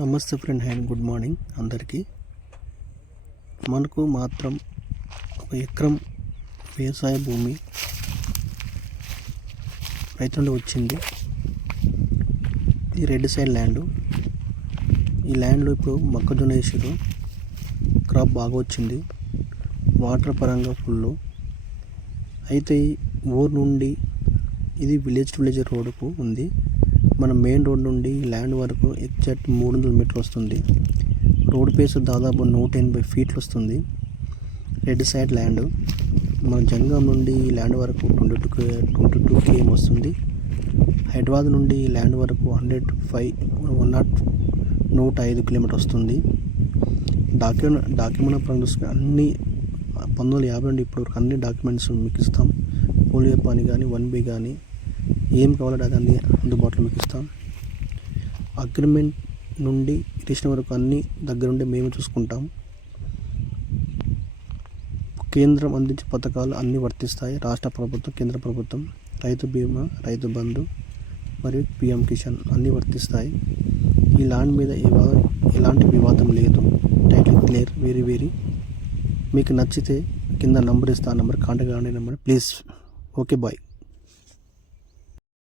నమస్తే friend and good morning అందరికీ. మనకు మాత్రం ఒక ఎకరం వ్యవసాయ భూమి రైతు నుండి వచ్చింది. ఇది రెడ్ సైడ్ ల్యాండ్. ఈ ల్యాండ్లో ఇప్పుడు మొక్కజొన్న వేసారు. క్రాప్ బాగా వచ్చింది, వాటర్ పరంగా ఫుల్. అయితే ఈ ఊరు నుండి ఇది విలేజ్ టు విలేజ్ రోడ్డుకు ఉంది. మన మెయిన్ రోడ్ నుండి ల్యాండ్ వరకు ఎగ్జాక్ట్ 300 మీటర్లు వస్తుంది. రోడ్ పేస్ దాదాపు 180 ఫీట్లు వస్తుంది. Red side land. మన జంగం నుండి ల్యాండ్ వరకు 22 km వస్తుంది. హైదరాబాద్ నుండి ల్యాండ్ వరకు 105 కిలోమీటర్ వస్తుంది. డాక్యుమెంట్ పరంగా చూసుకుని అన్ని 1950 నుండి ఇప్పటివరకు అన్ని డాక్యుమెంట్స్ మీకు ఇస్తాం. పోలియో పని కానీ 1B కానీ ఏం కావాలంటే అదన్నీ అందుబాటులో మీకు ఇస్తాం. అగ్రిమెంట్ నుండి రిజిస్ట్రేషన్ వరకు అన్నీ దగ్గరుండి మేము చూసుకుంటాం. కేంద్రం అందించే పథకాలు అన్నీ వర్తిస్తాయి. రాష్ట్ర ప్రభుత్వం, కేంద్ర ప్రభుత్వం, రైతు బీమా, రైతు బంధు మరియు PM కిసాన్ అన్నీ వర్తిస్తాయి. ఈ ల్యాండ్ మీద ఎలాంటి వివాదం లేదు. Title clear, very. మీకు నచ్చితే కింద నంబర్ ఇస్తా, ఆ నెంబర్ కాంటాక్ట్ కాండి. ప్లీజ్. Okay, bye.